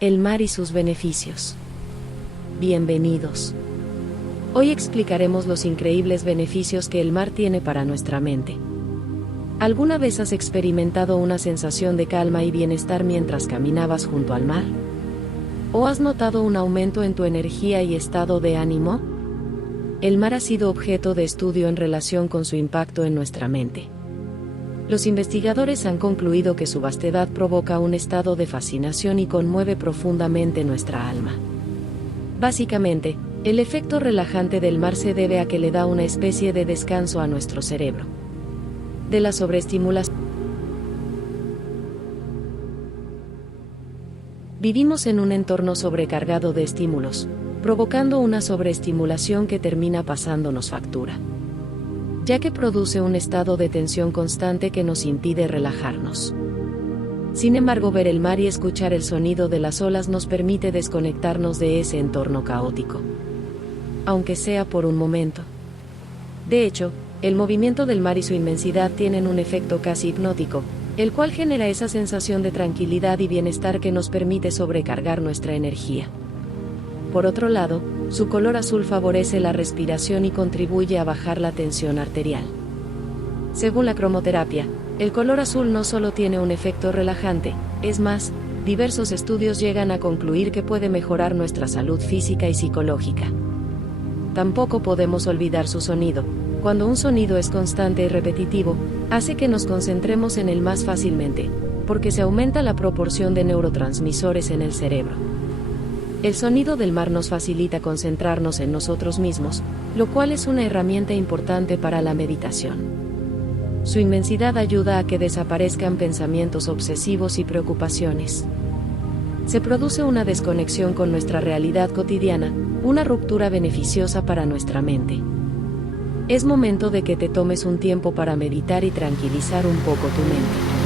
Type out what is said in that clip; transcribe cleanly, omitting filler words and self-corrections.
El mar y sus beneficios. Bienvenidos. Hoy explicaremos los increíbles beneficios que el mar tiene para nuestra mente. ¿Alguna vez has experimentado una sensación de calma y bienestar mientras caminabas junto al mar? ¿O has notado un aumento en tu energía y estado de ánimo? El mar ha sido objeto de estudio en relación con su impacto en nuestra mente. Los investigadores han concluido que su vastedad provoca un estado de fascinación y conmueve profundamente nuestra alma. Básicamente, el efecto relajante del mar se debe a que le da una especie de descanso a nuestro cerebro de la sobreestimulación. Vivimos en un entorno sobrecargado de estímulos, provocando una sobreestimulación que termina pasándonos factura, ya que produce un estado de tensión constante que nos impide relajarnos. Sin embargo, ver el mar y escuchar el sonido de las olas nos permite desconectarnos de ese entorno caótico, aunque sea por un momento. De hecho, el movimiento del mar y su inmensidad tienen un efecto casi hipnótico, el cual genera esa sensación de tranquilidad y bienestar que nos permite sobrecargar nuestra energía. Por otro lado, su color azul favorece la respiración y contribuye a bajar la tensión arterial. Según la cromoterapia, el color azul no solo tiene un efecto relajante, es más, diversos estudios llegan a concluir que puede mejorar nuestra salud física y psicológica. Tampoco podemos olvidar su sonido. Cuando un sonido es constante y repetitivo, hace que nos concentremos en él más fácilmente, porque se aumenta la proporción de neurotransmisores en el cerebro. El sonido del mar nos facilita concentrarnos en nosotros mismos, lo cual es una herramienta importante para la meditación. Su inmensidad ayuda a que desaparezcan pensamientos obsesivos y preocupaciones. Se produce una desconexión con nuestra realidad cotidiana, una ruptura beneficiosa para nuestra mente. Es momento de que te tomes un tiempo para meditar y tranquilizar un poco tu mente.